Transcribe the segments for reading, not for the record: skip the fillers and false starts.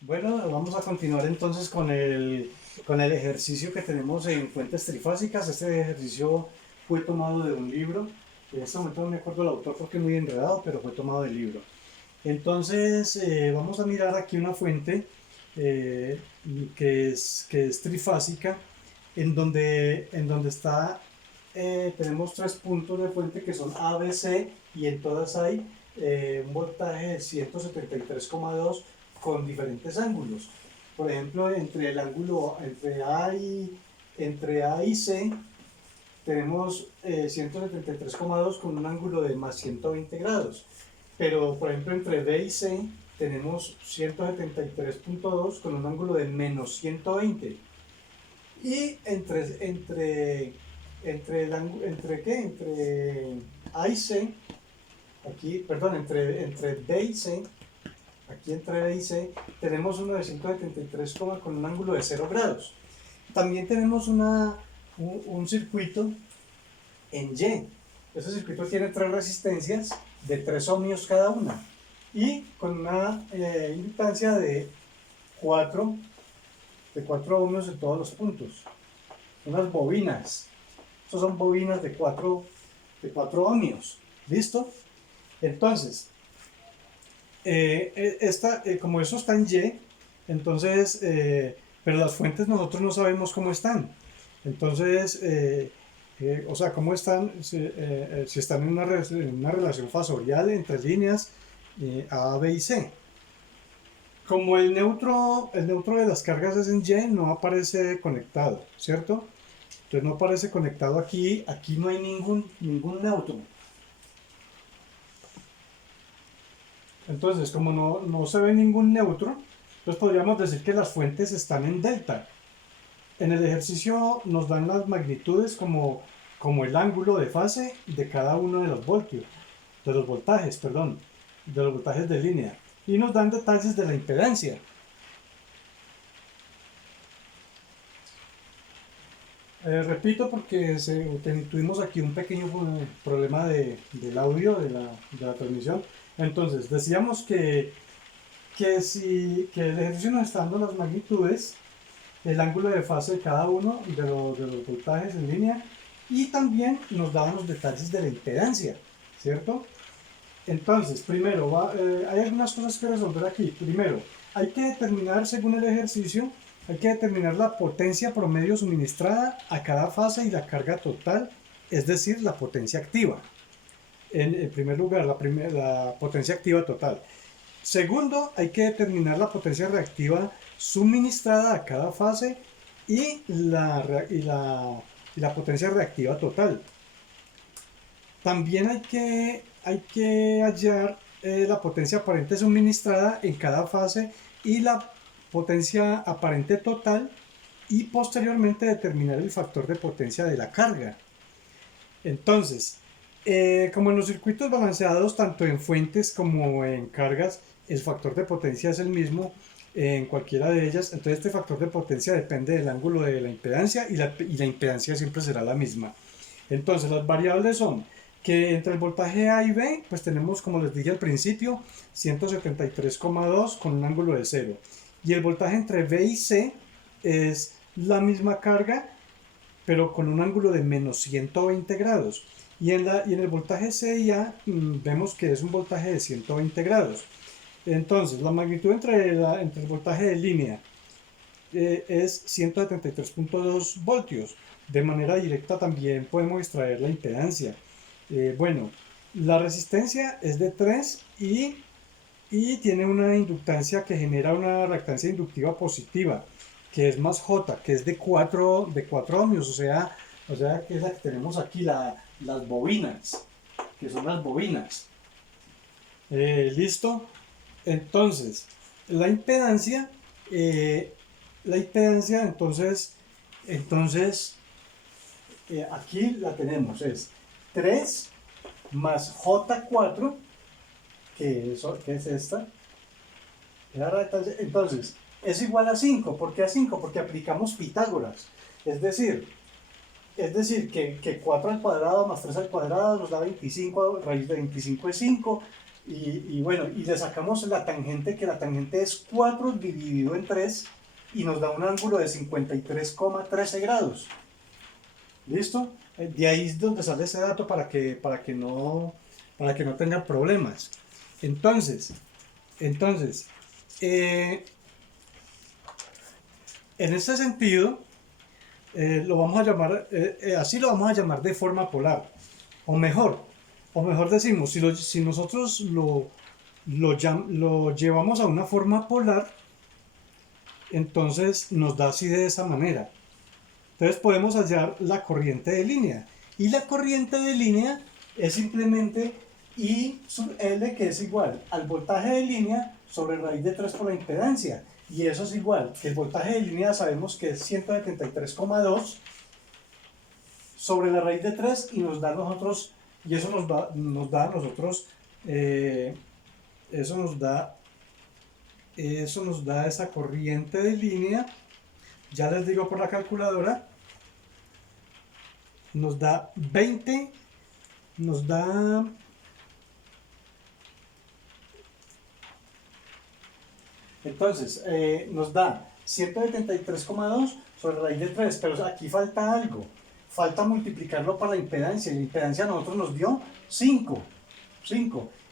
Bueno, vamos a continuar entonces con el ejercicio que tenemos en fuentes trifásicas. Este ejercicio fue tomado de un libro. En este momento no me acuerdo el autor porque es muy enredado, pero fue tomado del libro. Entonces, vamos a mirar aquí una fuente eh, que es trifásica, en donde tenemos tres puntos de fuente que son A, B, C, y en todas hay un voltaje de 173,2 con diferentes ángulos. Por ejemplo, entre el ángulo entre A y C tenemos 173,2 con un ángulo de más 120 grados. Pero, por ejemplo, entre B y C tenemos 173,2 con un ángulo de menos 120. Y entre A y C, aquí, perdón, entre B y C, aquí entre B y C, tenemos uno de 173, con un ángulo de 0 grados. También tenemos un circuito en Y. Ese circuito tiene tres resistencias de 3 ohmios cada una y con una inductancia de 4 ohmios en todos los puntos. Unas bobinas. Estas son bobinas de 4 ohmios. ¿Listo? Entonces, como eso está en Y, entonces, pero las fuentes nosotros no sabemos cómo están. Entonces, o sea, cómo están, si están en una relación fasorial entre líneas A, B y C. Como el neutro de las cargas es en Y, no aparece conectado, ¿cierto? Entonces no aparece conectado aquí no hay ningún neutro. Entonces, como no se ve ningún neutro, entonces podríamos decir que las fuentes están en delta. En el ejercicio nos dan las magnitudes como el ángulo de fase de cada uno de los voltajes, de los voltajes de línea. Y nos dan detalles de la impedancia. Repito porque tuvimos aquí un pequeño problema del audio de la transmisión. Entonces, decíamos que el ejercicio nos está dando las magnitudes, el ángulo de fase de cada uno de los voltajes en línea, y también nos daban los detalles de la impedancia, ¿cierto? Entonces, primero, hay algunas cosas que resolver aquí. Primero, hay que determinar, según el ejercicio, hay que determinar la potencia promedio suministrada a cada fase y la carga total, es decir, la potencia activa. En primer lugar, la potencia activa total. Segundo, hay que determinar la potencia reactiva suministrada a cada fase y la potencia reactiva total. También hay que hallar la potencia aparente suministrada en cada fase y la potencia aparente total, y posteriormente determinar el factor de potencia de la carga. Entonces, como en los circuitos balanceados, tanto en fuentes como en cargas, el factor de potencia es el mismo en cualquiera de ellas. Entonces, este factor de potencia depende del ángulo de la impedancia, y la impedancia siempre será la misma. Entonces, las variables son que entre el voltaje A y B, pues tenemos, como les dije al principio, 173,2 con un ángulo de 0. Y el voltaje entre B y C es la misma carga, pero con un ángulo de menos 120 grados. Y en el voltaje C y A vemos que es un voltaje de 120 grados. Entonces, la magnitud entre el voltaje de línea es 173,2 voltios. De manera directa también podemos extraer la impedancia. Bueno, la resistencia es de 3 y tiene una inductancia que genera una reactancia inductiva positiva, que es más J, que es de 4 ohmios, o sea que es la que tenemos aquí, las bobinas, que son las bobinas. ¿Listo? Entonces, la impedancia, entonces aquí la tenemos, es 3 más J4, que es esta. Entonces, es igual a 5. ¿Por qué a 5? Porque aplicamos Pitágoras. Es decir, que 4 al cuadrado más 3 al cuadrado nos da 25, raíz de 25 es 5, Y bueno, y le sacamos la tangente, que la tangente es 4 dividido en 3 y nos da un ángulo de 53,13 grados. ¿Listo? De ahí es donde sale ese dato para que no tengan problemas. Entonces en este sentido, lo vamos a llamar, así lo vamos a llamar de forma polar. O mejor decimos, si nosotros lo llevamos a una forma polar, entonces nos da así de esa manera. Entonces podemos hallar la corriente de línea. Y la corriente de línea es simplemente I sub L, que es igual al voltaje de línea sobre raíz de 3 por la impedancia. Y eso es igual que el voltaje de línea sabemos que es 173,2 sobre la raíz de 3 y nos da a nosotros, y eso nos da a nosotros, eso nos da esa corriente de línea, ya les digo por la calculadora, nos da 20, nos da entonces, nos da 173,2 sobre raíz de 3, pero aquí falta algo, falta multiplicarlo para la impedancia, y la impedancia a nosotros nos dio 5.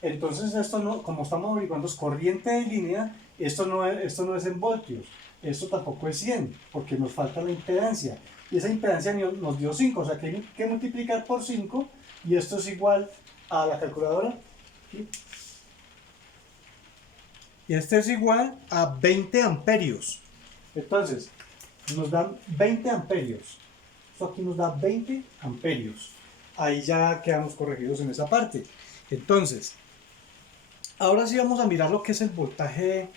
Entonces esto no, como estamos averiguando es corriente de línea, esto no es en voltios, esto tampoco es 100, porque nos falta la impedancia, y esa impedancia nos dio 5, o sea que hay que multiplicar por 5, y esto es igual a la calculadora, ¿sí? Y este es igual a 20 amperios. Entonces, nos dan 20 amperios. Esto aquí nos da 20 amperios. Ahí ya quedamos corregidos en esa parte. Entonces, ahora sí vamos a mirar lo que es el voltaje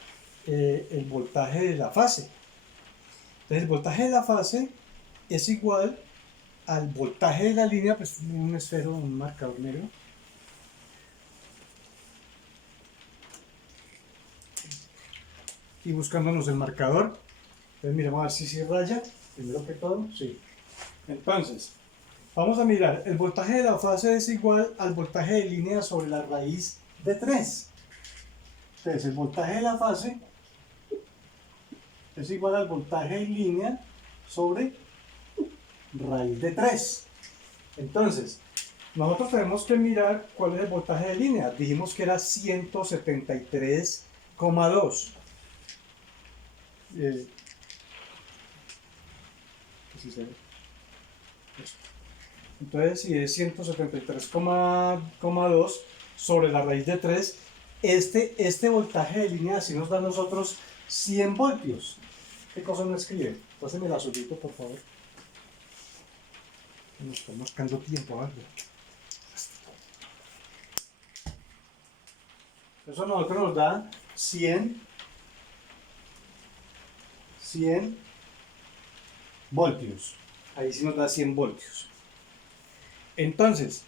de la fase. Entonces, el voltaje de la fase es igual al voltaje de la línea, pues un esfero, un marcador negro. Y buscándonos el marcador, entonces miremos a ver si raya, primero que todo, sí. Entonces, vamos a mirar, el voltaje de la fase es igual al voltaje de línea sobre la raíz de 3. Entonces, el voltaje de la fase es igual al voltaje de línea sobre raíz de 3. Entonces, nosotros tenemos que mirar cuál es el voltaje de línea. Dijimos que era 173,2. Entonces, si es 173,2 sobre la raíz de 3, este voltaje de línea así nos da a nosotros 100 voltios. ¿Qué cosa no escribe? Pásame el azulito, por favor. Nos está marcando tiempo algo. Eso a nosotros nos da 100 voltios. Ahí sí nos da 100 voltios. Entonces,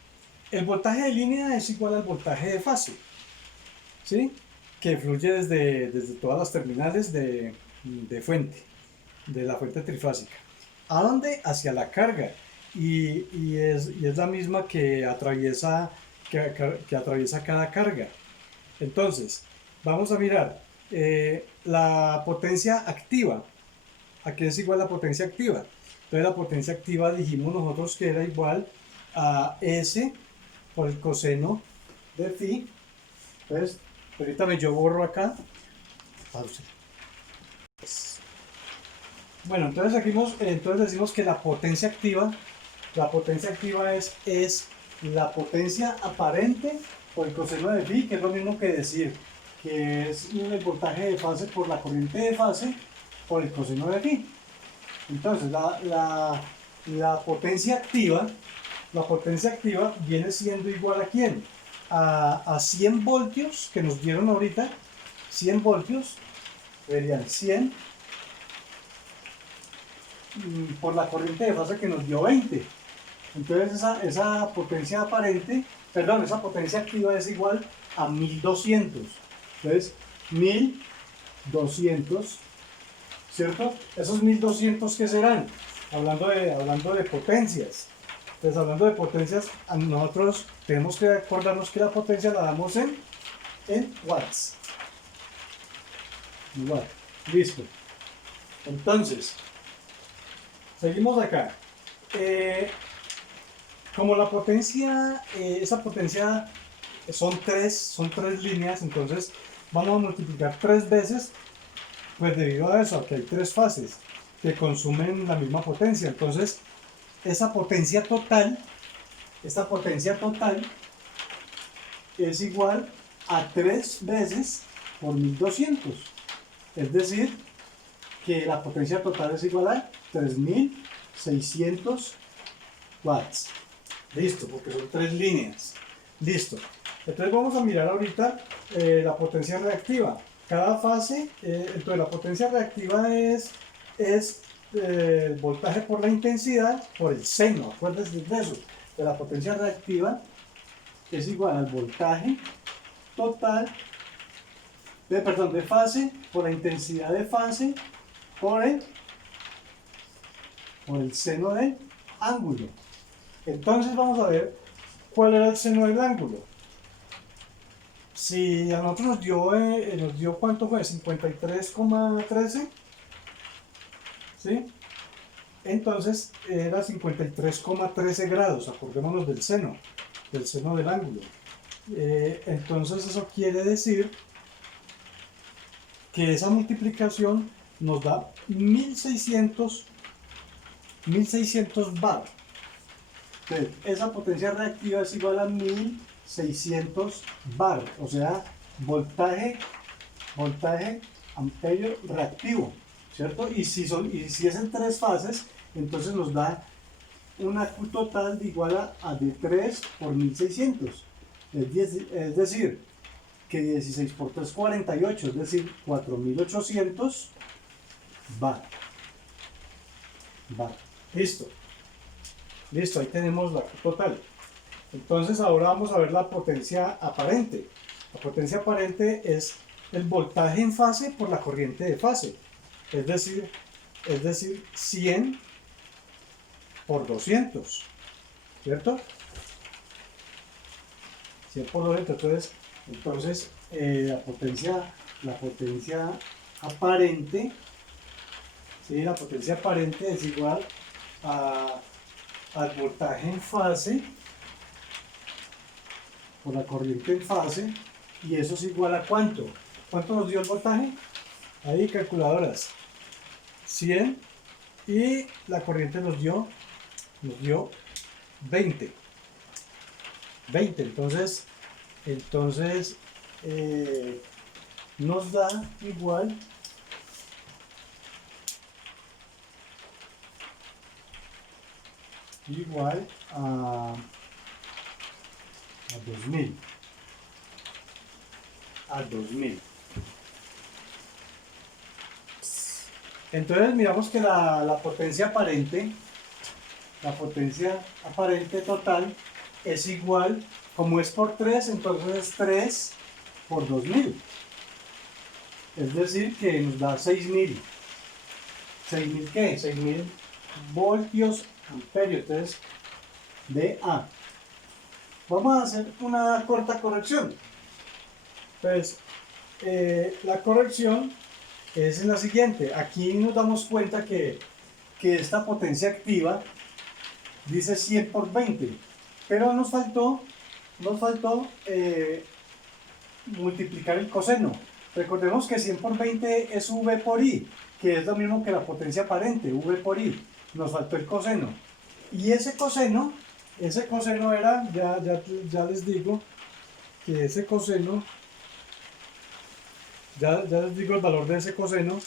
el voltaje de línea es igual al voltaje de fase, ¿sí? Que fluye desde todas las terminales de fuente, de la fuente trifásica. ¿A dónde? Hacia la carga. Y es la misma que atraviesa cada carga. Entonces, vamos a mirar la potencia activa. ¿A qué es igual la potencia activa? Entonces la potencia activa dijimos nosotros que era igual a S por el coseno de phi. Entonces, ahorita yo borro acá. Pausa. Bueno, entonces decimos que la potencia activa es la potencia aparente por el coseno de phi, que es lo mismo que decir que es el voltaje de fase por la corriente de fase por el coseno de phi. Entonces la potencia activa viene siendo igual a ¿quién? A 100 voltios que nos dieron ahorita. 100 voltios serían 100 por la corriente de fase que nos dio 20. Entonces esa potencia aparente, perdón, esa potencia activa es igual a 1200. Entonces 1200, ¿cierto? Esos 1200, ¿qué serán? Hablando de potencias. Entonces, hablando de potencias, nosotros tenemos que acordarnos que la potencia la damos en en watts. Listo. Entonces, seguimos acá. Como la potencia, esa potencia son tres líneas, entonces vamos a multiplicar 3 veces, pues debido a eso, a que hay 3 fases que consumen la misma potencia. Entonces, esa potencia total es igual a 3 veces por 1200. Es decir, que la potencia total es igual a 3600 watts. Listo, porque son 3 líneas. Listo. Entonces vamos a mirar ahorita la potencia reactiva. Cada fase, entonces la potencia reactiva es el voltaje por la intensidad por el seno. Acuérdense de eso. De la potencia reactiva es igual al voltaje total de fase por la intensidad de fase por el seno del ángulo. Entonces vamos a ver cuál era el seno del ángulo. Si a nosotros nos dio ¿cuánto fue? 53,13, ¿sí? Entonces era 53,13 grados, acordémonos del seno del ángulo. Entonces eso quiere decir que esa multiplicación nos da 1600 bar. Entonces, esa potencia reactiva es igual a 1600 bar, o sea, voltaje amperio reactivo, ¿cierto? Y si es en 3 fases, entonces nos da una Q total de igual a de 3 por 1600. Es decir, que 16 por 3, 48, es decir, 4800 bar. Listo, ahí tenemos la Q total. Entonces ahora vamos a ver la potencia aparente. La potencia aparente es el voltaje en fase por la corriente de fase. Es decir 100 por 200, ¿cierto? 100 por 200, entonces la potencia aparente, ¿sí? La potencia aparente es igual al voltaje en fase por la corriente en fase, y eso es igual a ¿cuánto? ¿Cuánto nos dio el voltaje? Ahí, calculadoras. 100, y la corriente nos dio 20. Entonces nos da igual a 2000. Entonces miramos que la potencia aparente total es igual, como es por 3, entonces es 3 por 2000. Es decir, que nos da 6000. ¿6000 qué? 6000 voltios amperios. Entonces, dA. Vamos a hacer una corta corrección. Entonces, la corrección es la siguiente. Aquí nos damos cuenta que esta potencia activa dice 100 por 20, pero nos faltó multiplicar el coseno. Recordemos que 100 por 20 es V por I, que es lo mismo que la potencia aparente, V por I. Nos faltó el coseno. Y ese coseno era, ya les digo, que ese coseno, ya les digo el valor de ese coseno.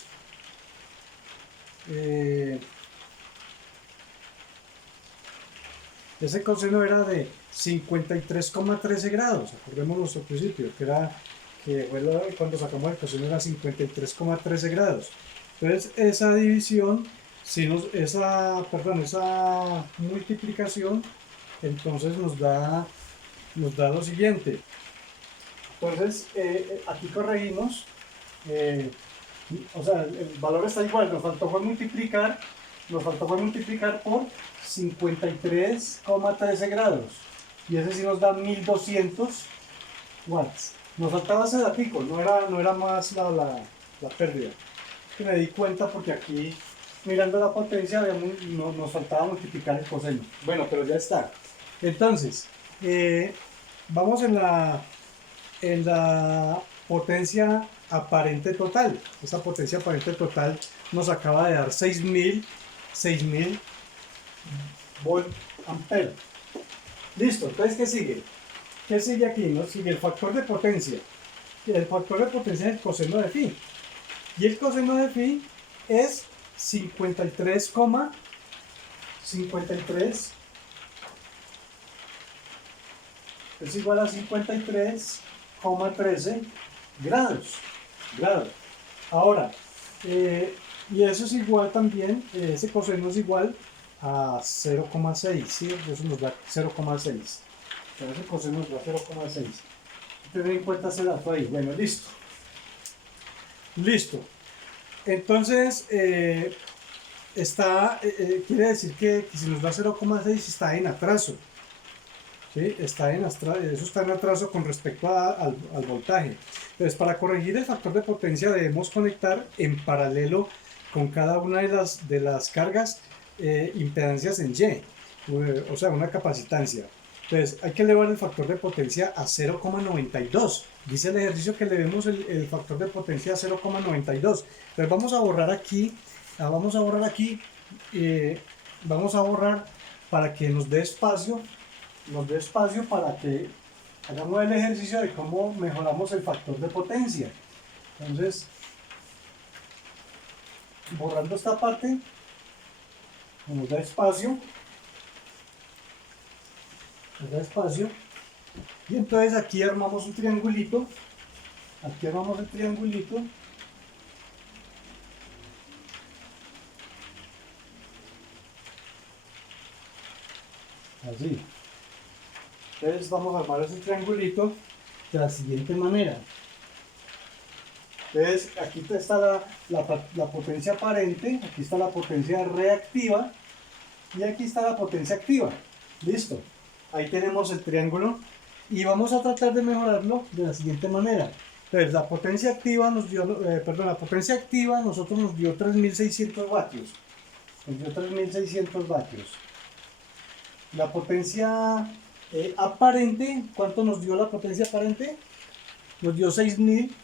Ese coseno era de 53,13 grados, acordémonos al principio, cuando sacamos el coseno era 53,13 grados. Entonces esa división, esa multiplicación, entonces nos da lo siguiente. Entonces aquí corregimos, o sea, el valor está igual, nos faltó multiplicar por 53,13 grados, y ese sí nos da 1200 watts. Nos faltaba ese datico, no era más la pérdida. Que me di cuenta porque aquí, mirando la potencia, nos faltaba multiplicar el coseno. Bueno, pero ya está. Entonces, vamos en la potencia aparente total. Esa potencia aparente total nos acaba de dar 6.000 volt ampere. Listo, entonces ¿qué sigue? ¿Qué sigue aquí? Nos sigue el factor de potencia. El factor de potencia es el coseno de phi. Y el coseno de phi es 53,53 es igual a 53,13 grados. Ahora, y eso es igual también, ese coseno es igual a 0,6, ¿sí? Eso nos da 0,6. Pero ese coseno nos da 0,6. Tener en cuenta ese dato ahí. Bueno, listo. Listo. Entonces, quiere decir que si nos da 0,6 está en atraso. ¿Sí? Eso está en atraso con respecto al voltaje. Entonces, para corregir el factor de potencia debemos conectar en paralelo con cada una de las cargas impedancias en Y, o sea, una capacitancia. Entonces, hay que elevar el factor de potencia a 0,92. Dice el ejercicio que elevemos el factor de potencia a 0,92. Entonces, vamos a borrar aquí, vamos a borrar para que nos dé espacio para que hagamos el ejercicio de cómo mejoramos el factor de potencia. Entonces, borrando esta parte, nos da espacio, y entonces aquí armamos un triangulito, así. Entonces vamos a armar ese triangulito de la siguiente manera. Entonces aquí está la potencia aparente, aquí está la potencia reactiva y aquí está la potencia activa. Listo. Ahí tenemos el triángulo y vamos a tratar de mejorarlo de la siguiente manera. Entonces la potencia activa nosotros nos dio 3.600 vatios. La potencia aparente, ¿cuánto nos dio la potencia aparente? Nos dio 6.000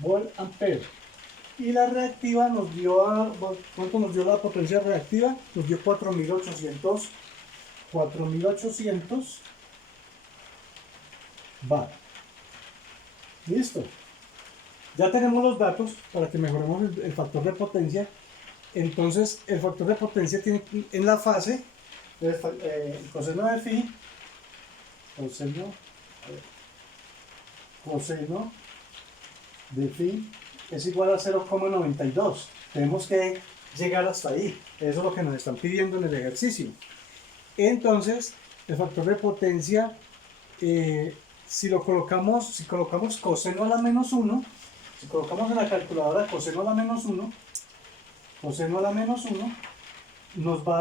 volt ampere. Y la reactiva nos dio, ¿cuánto nos dio la potencia reactiva? Nos dio 4.800 watt. Listo. Ya tenemos los datos para que mejoremos el factor de potencia. Entonces, el factor de potencia tiene en la fase el coseno de phi, coseno de phi es igual a 0,92. Tenemos que llegar hasta ahí. Eso es lo que nos están pidiendo en el ejercicio. Entonces, el factor de potencia, si colocamos coseno a la menos 1, si colocamos en la calculadora coseno a la menos 1, nos va a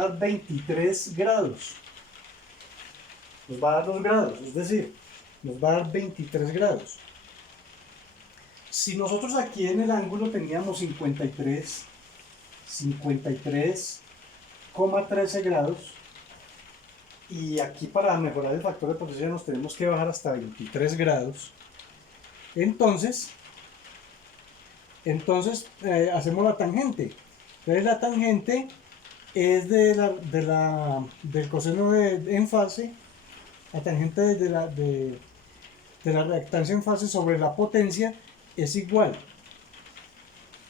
dar 23 grados. Nos va a dar 2 grados, es decir, nos va a dar 23 grados. Si nosotros aquí en el ángulo teníamos 53,13 grados, y aquí para mejorar el factor de potencia nos tenemos que bajar hasta 23 grados, entonces hacemos la tangente. Entonces la tangente es del coseno en fase, la tangente de la reactancia en fase sobre la potencia es igual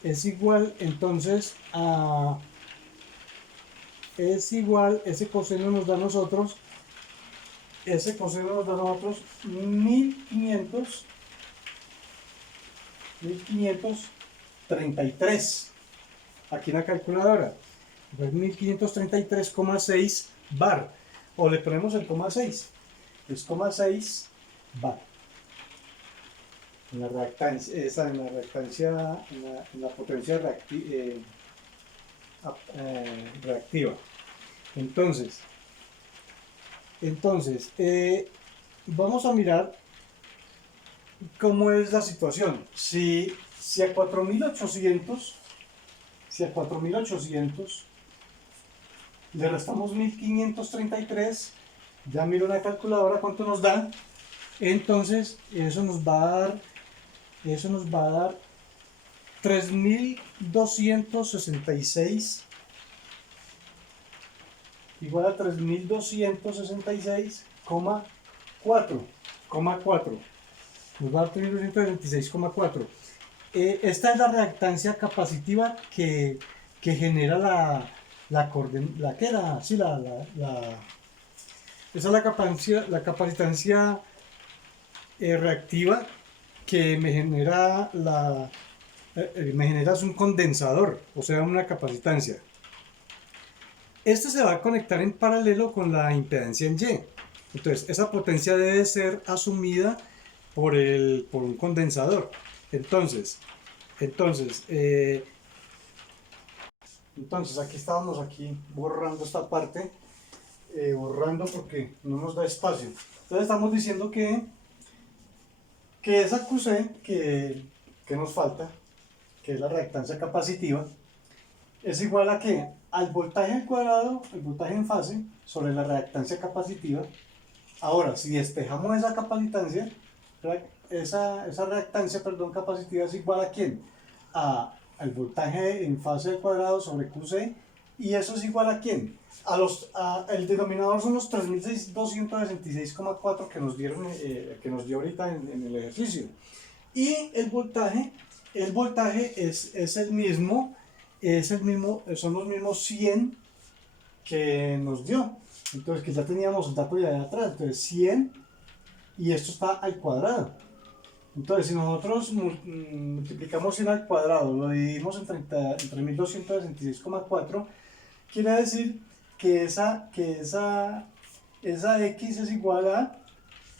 entonces ese coseno nos da a nosotros 1533 aquí en la calculadora, pues 1533,6 bar, o le ponemos el coma 6, es 6 bar en la reactancia, en la potencia reactiva. Entonces, Entonces, vamos a mirar cómo es la situación. Si a 4800, si a 4800 le restamos 1533, ya miro la calculadora cuánto nos da. Entonces, eso nos va a dar 3266 igual a 3266,4. Nos va a dar 3266,4. Esta es la reactancia capacitiva que genera esa es la capacitancia reactiva que me genera es un condensador, o sea, una capacitancia. Este se va a conectar en paralelo con la impedancia en Y. Entonces, esa potencia debe ser asumida por un condensador. Entonces aquí estábamos borrando esta parte, borrando porque no nos da espacio. Entonces estamos diciendo que esa QC que nos falta, que es la reactancia capacitiva, es igual a que al voltaje al cuadrado, el voltaje en fase, sobre la reactancia capacitiva. Ahora, si despejamos esa capacitancia, esa reactancia capacitiva es igual a ¿quién? Al voltaje en fase al cuadrado sobre QC, y eso es igual a ¿quién? El denominador son los 3266,4 que nos dio ahorita en el ejercicio. Y el voltaje es el mismo, son los mismos 100 que nos dio. Entonces, que ya teníamos el dato de allá atrás, entonces 100, y esto está al cuadrado. Entonces, si nosotros multiplicamos 100 al cuadrado, lo dividimos entre 1266,4, quiere decir que esa X es igual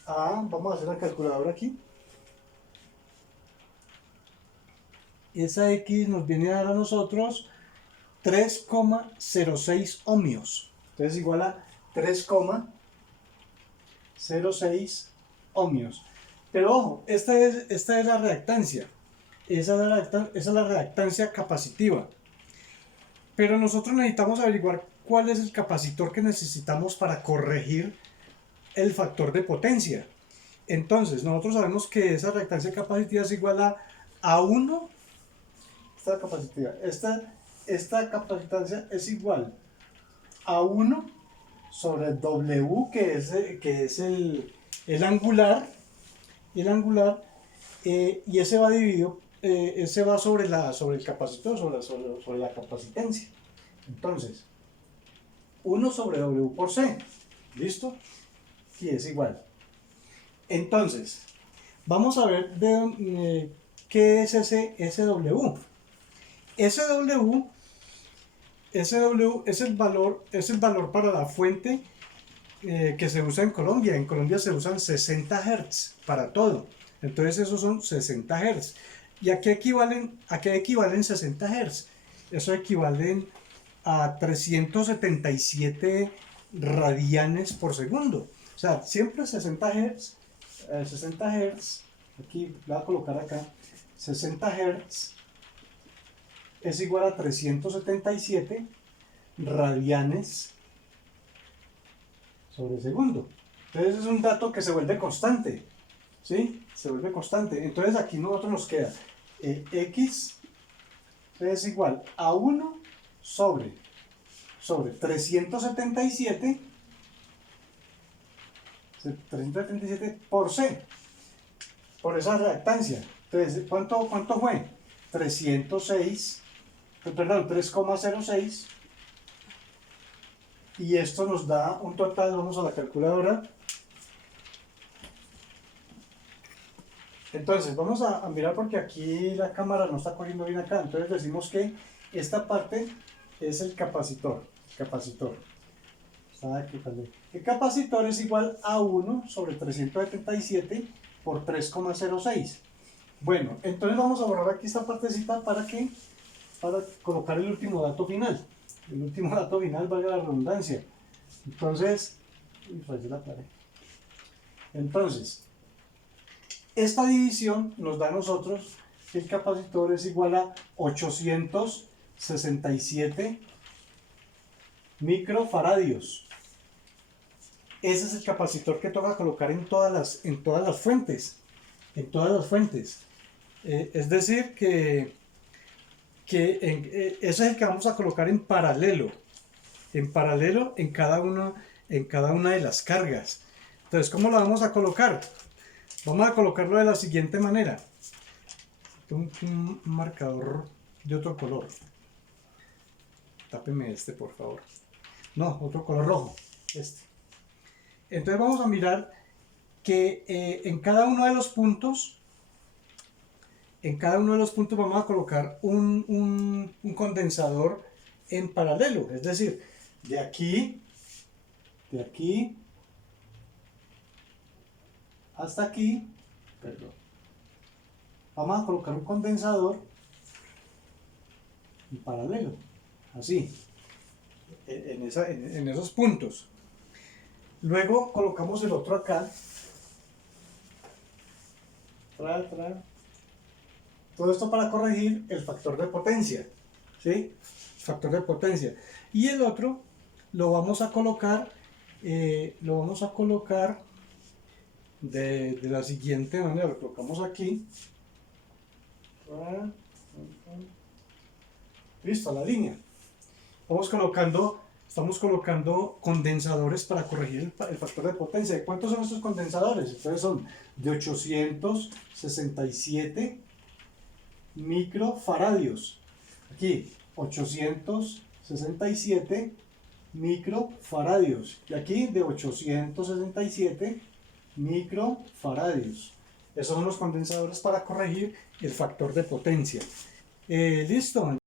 vamos a hacer la calculadora aquí. Esa X nos viene a dar a nosotros 3,06 ohmios. Entonces, igual a 3,06 ohmios. Pero ojo, esta es la reactancia. Esa es la reactancia capacitiva. Pero nosotros necesitamos averiguar cuál es el capacitor que necesitamos para corregir el factor de potencia. Entonces, nosotros sabemos que esa reactancia capacitiva es igual a 1. Esta capacitancia es igual a 1 sobre W, que es el angular, y ese va dividido, ese va sobre el capacitor, sobre la capacitancia. Entonces, 1 sobre W por C, ¿listo? Y es igual. Entonces, vamos a ver qué es ese SW. SW es el valor para la fuente que se usa en Colombia. En Colombia se usan 60 Hz para todo. Entonces esos son 60 Hz. ¿Y a qué equivalen 60 Hz? Eso equivalen a 377 radianes por segundo. O sea, siempre 60 Hz, aquí voy a colocar acá, 60 Hz es igual a 377 radianes sobre segundo. Entonces es un dato que se vuelve constante, ¿sí? Se vuelve constante. Entonces aquí nosotros nos queda X es igual a 1 sobre 377 por C, por esa reactancia. Entonces, ¿cuánto fue? 3,06, y esto nos da un total. Vamos a la calculadora. Entonces vamos a mirar, porque aquí la cámara no está corriendo bien acá. Entonces decimos que esta parte es el capacitor. El capacitor es igual a 1 sobre 377 por 3,06. Bueno, entonces vamos a borrar aquí esta partecita para colocar el último dato final. El último dato final, valga la redundancia. Entonces, y rayé la pared. Entonces, esta división nos da a nosotros que el capacitor es igual a 867 microfaradios. Ese es el capacitor que toca colocar en todas las fuentes. En todas las fuentes. Es decir, ese es el que vamos a colocar en paralelo en cada una de las cargas. Entonces, ¿cómo lo vamos a colocar? Vamos a colocarlo de la siguiente manera. Un marcador de otro color. Tápeme este, por favor. No, otro color rojo. Este. Entonces vamos a mirar que en cada uno de los puntos vamos a colocar un condensador en paralelo. Es decir, de aquí hasta aquí, perdón. Vamos a colocar un condensador en paralelo, así, en esos puntos. Luego colocamos el otro acá. Todo esto para corregir el factor de potencia, ¿sí? Factor de potencia. Y el otro lo vamos a colocar, de la siguiente manera. Lo colocamos aquí. Listo, a la línea. Estamos colocando condensadores para corregir el factor de potencia. ¿Cuántos son estos condensadores? Entonces son de 867 microfaradios. Aquí, 867 microfaradios. Y aquí de 867 microfaradios. Esos son los condensadores para corregir el factor de potencia. Listo.